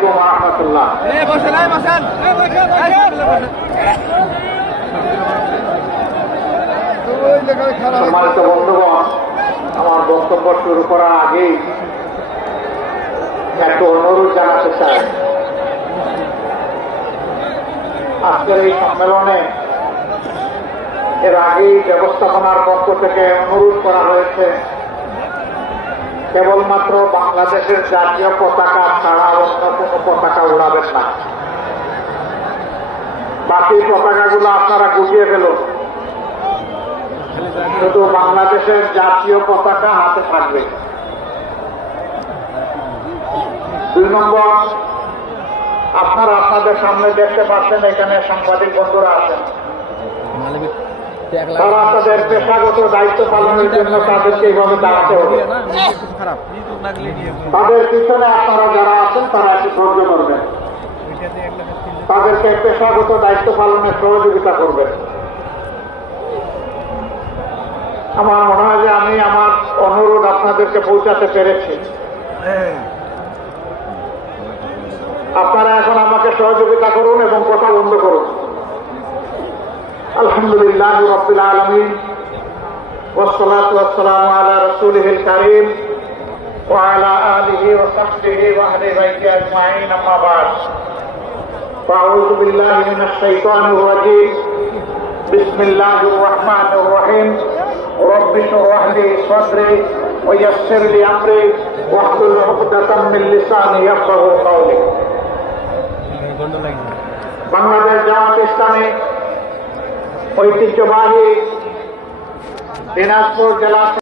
আলাইকুম ওয়া রাহমাতুল্লাহ। সম্মানিত বন্ধুগণ, আমার বক্তব্য শুরু করার আগেই একটা অনুরোধ জানাতে চাই। আজকের এই সম্মেলনে এর আগেই ব্যবস্থাপনার পক্ষ থেকে অনুরোধ করা হয়েছে কেবলমাত্র বাংলাদেশের জাতীয় পতাকা ছাড়া অন্য কোনো পতাকা উড়াবেন না। বাকি পতাকাগুলো আপনারা গুটিয়ে ফেলুন, শুধু বাংলাদেশের জাতীয় পতাকা হাতে থাকবে। 2 নম্বর, আপনারা আপনাদের সামনে দেখতে পাচ্ছেন এখানে সাংবাদিক বন্ধুরা আছেন, তারা তাদের পেশাগত দায়িত্ব পালনের জন্য তাদেরকে এইভাবে দাঁড়াতে হবে। তাদের পিছনে আপনারা যারা আছেন তারা একটু ধৈর্য করবেন, তাদেরকে পেশাগত দায়িত্ব পালনে সহযোগিতা করবেন। আমার মনে হয় যে আমি আমার অনুরোধ আপনাদেরকে পৌঁছাতে পেরেছি। আপনারা এখন আমাকে সহযোগিতা করুন এবং কথা বন্ধ করুন। আলহামদুলিল্লাহ রাব্বিল আলামিন ওয়াসসালাতু ওয়াসসালামু আলা রাসূলিহিল কারীম ওয়া আলা আলিহি ওয়া সাহবিহি ওয়া আহলি বাইতি আজমাইন, আম্মা বা'দ। ফাআউযু বিল্লাহি মিনাশ শাইতানির রাজীম। বিসমিল্লাহির রাহমানির রহিম। রব্বি ইশরাহ লি সাদরি ওয়া ইয়াসসির লি আমরি ওয়াহলুল উকদাতাম মিন লিসানি ইয়াফকাহু কাওলি। বাংলাদেশ জামাত ইসলামী ঐতিহ্যবাহী দিনাজপুর জেলা